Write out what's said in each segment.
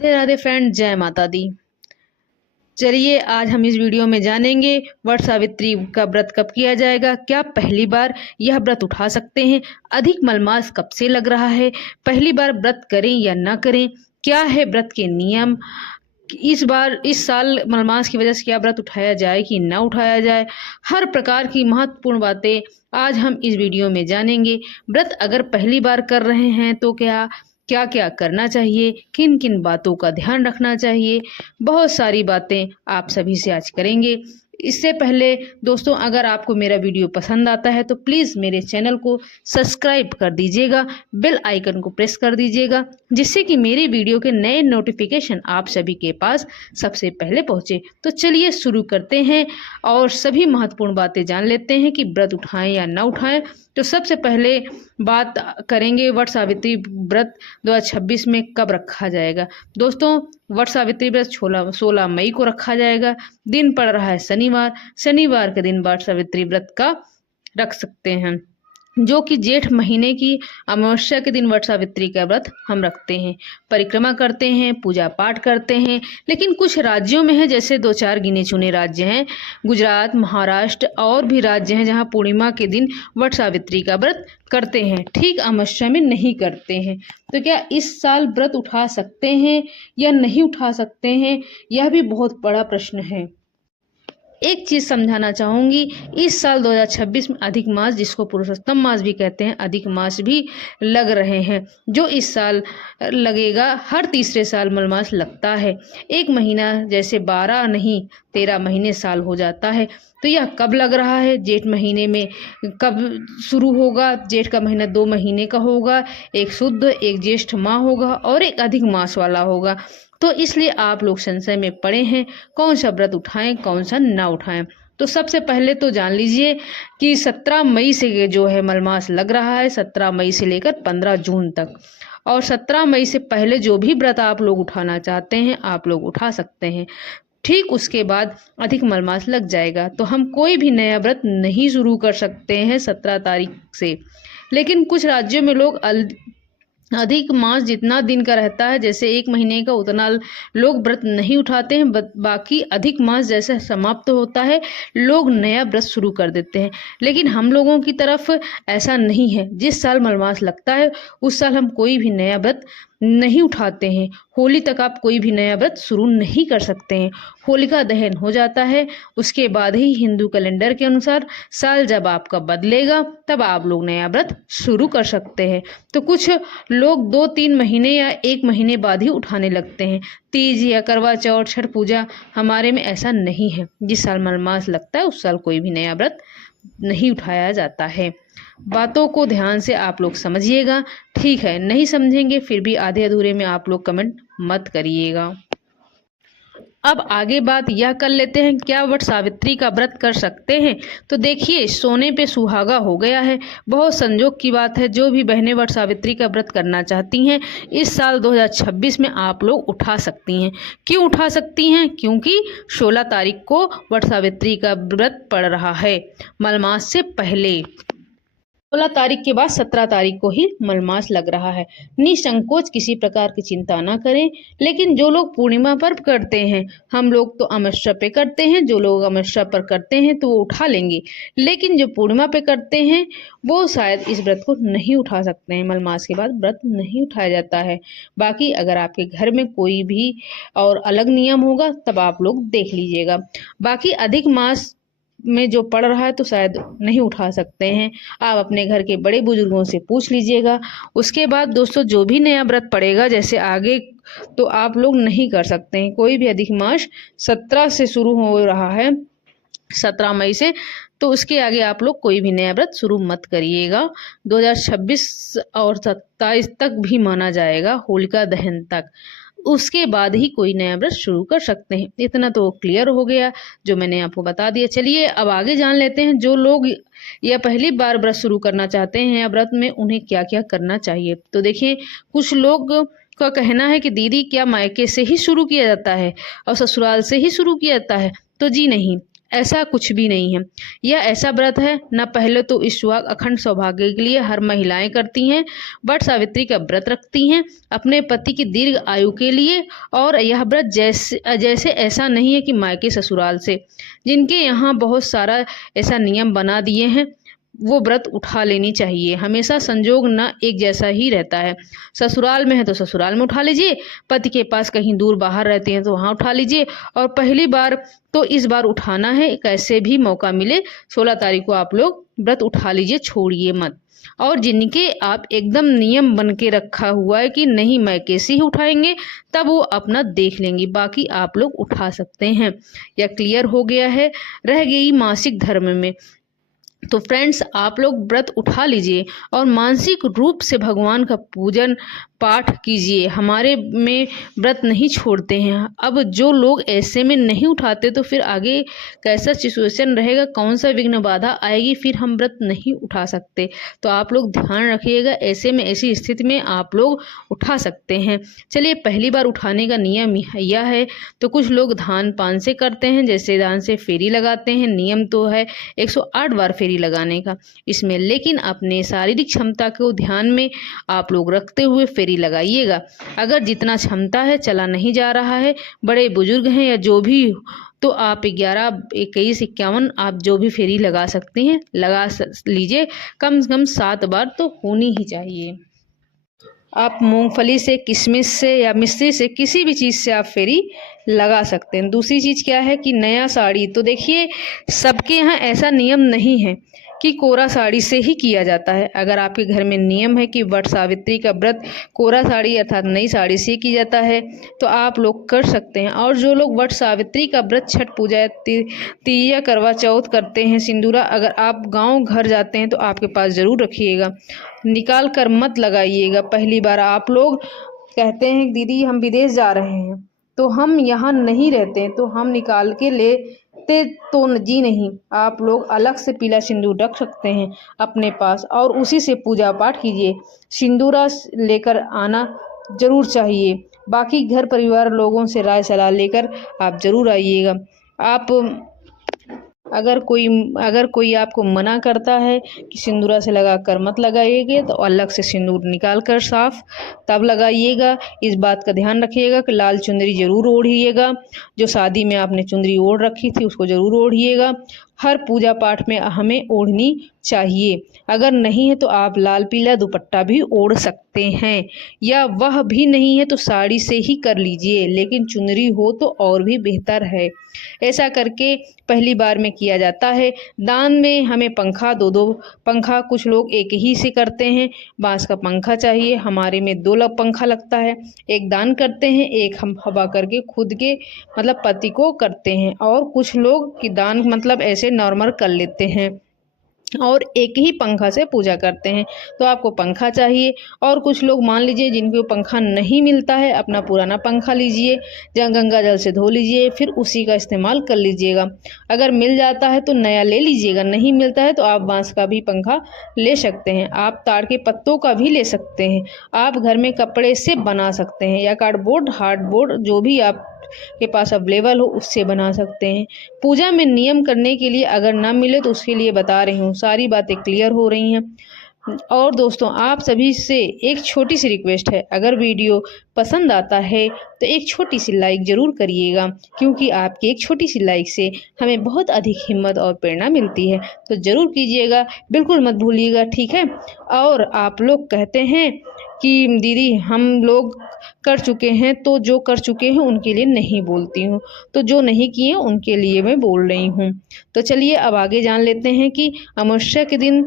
Radhe Radhe friend, जय माता दी। चलिए आज हम इस वीडियो में जानेंगे वट सावित्री का व्रत कब किया जाएगा, क्या पहली बार यह व्रत उठा सकते हैं, अधिक मलमास कब से लग रहा है, पहली बार व्रत करें या ना करें, क्या है व्रत के नियम, इस साल मलमास की वजह से क्या व्रत उठाया जाए कि ना उठाया जाए, हर प्रकार की महत्वपूर्ण बातें आज हम इस वीडियो में जानेंगे। व्रत अगर पहली बार कर रहे हैं तो क्या क्या क्या करना चाहिए, किन किन बातों का ध्यान रखना चाहिए, बहुत सारी बातें आप सभी से आज करेंगे। इससे पहले दोस्तों, अगर आपको मेरा वीडियो पसंद आता है तो प्लीज़ मेरे चैनल को सब्सक्राइब कर दीजिएगा, बेल आइकन को प्रेस कर दीजिएगा, जिससे कि मेरी वीडियो के नए नोटिफिकेशन आप सभी के पास सबसे पहले पहुंचे। तो चलिए शुरू करते हैं और सभी महत्वपूर्ण बातें जान लेते हैं कि व्रत उठाएं या ना उठाएं। तो सबसे पहले बात करेंगे वट सावित्री व्रत 2026 में कब रखा जाएगा। दोस्तों, वट सावित्री व्रत 16 मई को रखा जाएगा। दिन पड़ रहा है शनिवार के दिन वट सावित्री व्रत का रख सकते हैं, जो कि जेठ महीने की अमावस्या के दिन वट सावित्री का व्रत हम रखते हैं। परिक्रमा करते हैं, पूजा पाठ करते हैं, लेकिन कुछ राज्यों में है, जैसे 2-4 गिने चुने राज्य हैं, गुजरात, महाराष्ट्र और भी राज्य हैं जहां पूर्णिमा के दिन वट सावित्री का व्रत करते हैं, ठीक अमावस्या में नहीं करते हैं। तो क्या इस साल व्रत उठा सकते हैं या नहीं उठा सकते हैं, यह भी बहुत बड़ा प्रश्न है। एक चीज समझाना चाहूंगी, इस साल 2026 में अधिक मास, जिसको पुरुषोत्तम मास भी कहते हैं, अधिक मास भी लग रहे हैं। जो इस साल लगेगा, हर तीसरे साल मलमास लगता है। एक महीना जैसे 12 नहीं 13 महीने साल हो जाता है। तो यह कब लग रहा है, जेठ महीने में कब शुरू होगा। जेठ का महीना 2 महीने का होगा, एक शुद्ध, एक ज्येष्ठ माह होगा और एक अधिक मास वाला होगा। तो इसलिए आप लोग संशय में पड़े हैं कौन सा व्रत उठाएं कौन सा ना उठाएं। तो सबसे पहले तो जान लीजिए कि 17 मई से जो है मलमास लग रहा है, 17 मई से लेकर 15 जून तक। और 17 मई से पहले जो भी व्रत आप लोग उठाना चाहते हैं आप लोग उठा सकते हैं। ठीक उसके बाद अधिक मलमास लग जाएगा तो हम कोई भी नया व्रत नहीं शुरू कर सकते हैं 17 तारीख से। लेकिन कुछ राज्यों में लोग अधिक मास जितना दिन का रहता है, जैसे 1 महीने का, उतना लोग व्रत नहीं उठाते हैं। बाकी अधिक मास जैसे समाप्त होता है लोग नया व्रत शुरू कर देते हैं। लेकिन हम लोगों की तरफ ऐसा नहीं है। जिस साल मलमास लगता है उस साल हम कोई भी नया व्रत नहीं उठाते हैं। होली तक आप कोई भी नया व्रत शुरू नहीं कर सकते हैं। होलिका दहन हो जाता है, उसके बाद ही हिंदू कैलेंडर के अनुसार साल जब आपका बदलेगा तब आप लोग नया व्रत शुरू कर सकते हैं। तो कुछ लोग 2-3 महीने या 1 महीने बाद ही उठाने लगते हैं। तीज या करवा चौथ, छठ पूजा, हमारे में ऐसा नहीं है। जिस साल मलमास लगता है उस साल कोई भी नया व्रत नहीं उठाया जाता है। बातों को ध्यान से आप लोग समझिएगा, ठीक है। नहीं समझेंगे फिर भी आधे अधूरे में आप लोग कमेंट मत करिएगा। अब आगे बात यह कर लेते हैं, क्या वट सावित्री का व्रत कर सकते हैं। तो देखिए, सोने पे सुहागा हो गया है। बहुत संजोग की बात है, जो भी बहनें वट सावित्री का व्रत करना चाहती हैं इस साल 2026 में आप लोग उठा सकती हैं। क्यों उठा सकती हैं? क्योंकि 16 तारीख को वट सावित्री का व्रत पड़ रहा है, मलमास से पहले। 16 तारीख के बाद 17 तारीख को ही मलमास लग रहा है। निसंकोच किसी प्रकार की चिंता ना करें। लेकिन जो लोग पूर्णिमा पर करते हैं, हम लोग तो अमावस्या पे करते हैं, जो लोग अमावस्या पर करते हैं तो वो उठा लेंगे। लेकिन जो पूर्णिमा पे करते हैं वो शायद इस व्रत को नहीं उठा सकते हैं। मलमास के बाद व्रत नहीं उठाया जाता है। बाकी अगर आपके घर में कोई भी और अलग नियम होगा तब आप लोग देख लीजिएगा। बाकी अधिक मास में जो पड़ रहा है तो शायद नहीं उठा सकते हैं। आप अपने घर के बड़े बुजुर्गों से पूछ लीजिएगा। उसके बाद दोस्तों, जो भी नया व्रत पड़ेगा जैसे आगे, तो आप लोग नहीं कर सकते हैं कोई भी अधिक मास। 17 से शुरू हो रहा है, 17 मई से, तो उसके आगे आप लोग कोई भी नया व्रत शुरू मत करिएगा। 2026 और 27 तक भी माना जाएगा, होलिका दहन तक। उसके बाद ही कोई नया व्रत शुरू कर सकते हैं। इतना तो क्लियर हो गया जो मैंने आपको बता दिया। चलिए अब आगे जान लेते हैं, जो लोग यह पहली बार व्रत शुरू करना चाहते हैं या व्रत में उन्हें क्या क्या करना चाहिए। तो देखिए, कुछ लोग का कहना है कि दीदी क्या मायके से ही शुरू किया जाता है और ससुराल से ही शुरू किया जाता है। तो जी नहीं, ऐसा कुछ भी नहीं है। यह ऐसा व्रत है न पहले तो इस सुहाग अखंड सौभाग्य के लिए हर महिलाएं करती हैं, वट सावित्री का व्रत रखती हैं अपने पति की दीर्घ आयु के लिए। और यह व्रत जैसे ऐसा नहीं है कि मायके ससुराल से, जिनके यहाँ बहुत सारा ऐसा नियम बना दिए हैं वो व्रत उठा लेनी चाहिए। हमेशा संजोग न एक जैसा ही रहता है। ससुराल में है तो ससुराल में उठा लीजिए, पति के पास कहीं दूर बाहर रहते हैं तो वहाँ उठा लीजिए। और पहली बार तो इस बार उठाना है, कैसे भी मौका मिले 16 तारीख को आप लोग व्रत उठा लीजिए, छोड़िए मत। और जिनके आप एकदम नियम बन के रखा हुआ है कि नहीं मैं कैसे ही उठाएंगे, तब वो अपना देख लेंगे, बाकी आप लोग उठा सकते हैं। यह क्लियर हो गया है। रह गई मासिक धर्म में, तो फ्रेंड्स आप लोग व्रत उठा लीजिए और मानसिक रूप से भगवान का पूजन पाठ कीजिए। हमारे में व्रत नहीं छोड़ते हैं। अब जो लोग ऐसे में नहीं उठाते तो फिर आगे कैसा सिचुएशन रहेगा, कौन सा विघ्न बाधा आएगी, फिर हम व्रत नहीं उठा सकते। तो आप लोग ध्यान रखिएगा, ऐसे में ऐसी स्थिति में आप लोग उठा सकते हैं। चलिए पहली बार उठाने का नियम यह है। तो कुछ लोग धान पान से करते हैं, जैसे धान से फेरी लगाते हैं। नियम तो है 108 बार फेरी लगाने का इसमें, लेकिन अपने शारीरिक क्षमता को ध्यान में आप लोग रखते हुए फेरी लगाइएगा। अगर जितना क्षमता है चला नहीं जा रहा है, बड़े बुजुर्ग हैं या जो भी, तो आप 11, 21, 51 आप जो भी फेरी लगा सकते हैं लगा लीजिए। कम से कम 7 बार तो होनी ही चाहिए। आप मूंगफली से, किशमिश से या मिश्री से, किसी भी चीज़ से आप फेरी लगा सकते हैं। दूसरी चीज़ क्या है कि नया साड़ी, तो देखिए सबके यहाँ ऐसा नियम नहीं है कि कोरा साड़ी से ही किया जाता है। अगर आपके घर में नियम है कि वट सावित्री का व्रत कोरा साड़ी अर्थात नई साड़ी से किया जाता है तो आप लोग कर सकते हैं। और जो लोग वट सावित्री का व्रत, छठ पूजा, तीया, करवा चौथ करते हैं, सिंदूरा अगर आप गांव घर जाते हैं तो आपके पास ज़रूर रखिएगा, निकाल कर मत लगाइएगा। पहली बार आप लोग कहते हैं दीदी हम विदेश जा रहे हैं तो हम यहाँ नहीं रहते तो हम निकाल के लेते तो जी नहीं। आप लोग अलग से पीला सिंदूर रख सकते हैं अपने पास और उसी से पूजा पाठ कीजिए। सिंदूरा लेकर आना जरूर चाहिए। बाकी घर परिवार लोगों से राय सलाह लेकर आप जरूर आइएगा। आप अगर कोई आपको मना करता है कि सिंदूरा से लगा कर मत लगाइएगा तो अलग से सिंदूर निकाल कर साफ तब लगाइएगा। इस बात का ध्यान रखिएगा कि लाल चुंदरी जरूर ओढ़िएगा। जो शादी में आपने चुंदरी ओढ़ रखी थी उसको जरूर ओढ़िएगा। हर पूजा पाठ में हमें ओढ़नी चाहिए। अगर नहीं है तो आप लाल पीला दुपट्टा भी ओढ़ सकते हैं, या वह भी नहीं है तो साड़ी से ही कर लीजिए, लेकिन चुनरी हो तो और भी बेहतर है। ऐसा करके पहली बार में किया जाता है। दान में हमें पंखा, 2-2 पंखा, कुछ लोग एक ही से करते हैं, बांस का पंखा चाहिए। हमारे में 2 पंखा लगता है, एक दान करते हैं, एक हम हवा करके खुद के मतलब पति को करते हैं। और कुछ लोग की दान मतलब ऐसे नॉर्मल कर लेते हैं और एक ही पंखा से पूजा करते हैं। तो आपको पंखा चाहिए। और कुछ लोग मान लीजिए जिनको पंखा नहीं मिलता है, अपना पुराना पंखा लीजिए, जहाँ गंगा जल से धो लीजिए, फिर उसी का इस्तेमाल कर लीजिएगा। अगर मिल जाता है तो नया ले लीजिएगा, नहीं मिलता है तो आप बांस का भी पंखा ले सकते हैं। आप ताड़ के पत्तों का भी ले सकते हैं। आप घर में कपड़े से बना सकते हैं या कार्डबोर्ड, हार्डबोर्ड जो भी आप के पास अवेलेबल हो उससे बना सकते हैं। पूजा में नियम करने के लिए अगर ना मिले तो उसके लिए बता रही हूँ, सारी बातें क्लियर हो रही हैं। और दोस्तों आप सभी से एक छोटी सी रिक्वेस्ट है, अगर वीडियो पसंद आता है तो एक छोटी सी लाइक ज़रूर करिएगा, क्योंकि आपकी एक छोटी सी लाइक से हमें बहुत अधिक हिम्मत और प्रेरणा मिलती है। तो ज़रूर कीजिएगा, बिल्कुल मत भूलिएगा, ठीक है। और आप लोग कहते हैं कि दीदी हम लोग कर चुके हैं, तो जो कर चुके हैं उनके लिए नहीं बोलती हूँ, तो जो नहीं किए उनके लिए मैं बोल रही हूँ। तो चलिए अब आगे जान लेते हैं कि अमावस्या के दिन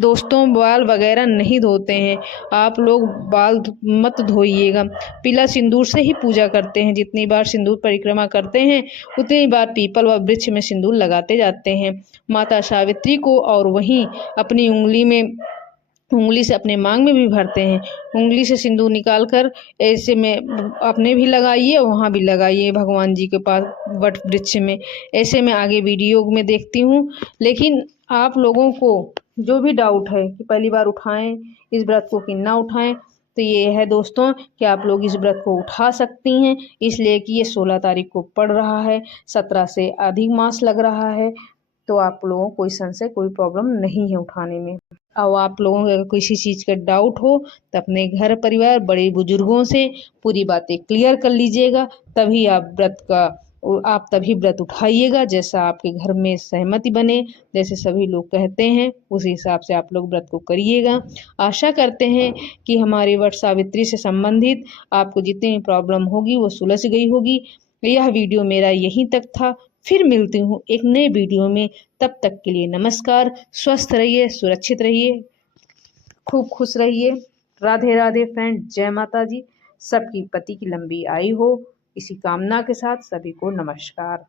दोस्तों बाल वगैरह नहीं धोते हैं। आप लोग बाल मत धोइएगा। पीला सिंदूर से ही पूजा करते हैं। जितनी बार सिंदूर परिक्रमा करते हैं उतनी बार पीपल व वृक्ष में सिंदूर लगाते जाते हैं माता सावित्री को, और वहीं अपनी उंगली से अपने मांग में भी भरते हैं। उंगली से सिंदूर निकाल कर ऐसे में अपने भी लगाइए, वहाँ भी लगाइए भगवान जी के पास वट वृक्ष में। ऐसे में आगे वीडियो में देखती हूँ। लेकिन आप लोगों को जो भी डाउट है कि पहली बार उठाएं इस व्रत को कि ना उठाएं, तो ये है दोस्तों कि आप लोग इस व्रत को उठा सकती हैं, इसलिए कि ये 16 तारीख को पड़ रहा है, 17 से अधिक मास लग रहा है, तो आप लोगों को कोई संशय कोई प्रॉब्लम नहीं है उठाने में। अब आप लोगों को अगर किसी चीज़ का डाउट हो तो अपने घर परिवार बड़े बुजुर्गों से पूरी बातें क्लियर कर लीजिएगा, तभी आप तभी व्रत उठाइएगा, जैसा आपके घर में सहमति बने, जैसे सभी लोग कहते हैं उसी हिसाब से आप लोग व्रत को करिएगा। आशा करते हैं कि हमारे वट सावित्री से संबंधित आपको जितनी प्रॉब्लम होगी वो सुलझ गई होगी। यह वीडियो मेरा यहीं तक था, फिर मिलती हूँ एक नए वीडियो में। तब तक के लिए नमस्कार। स्वस्थ रहिए, सुरक्षित रहिए, खूब खुश रहिए। राधे राधे फ्रेंड, जय माता जी। सबकी पति की लंबी आयु हो, इसी कामना के साथ सभी को नमस्कार।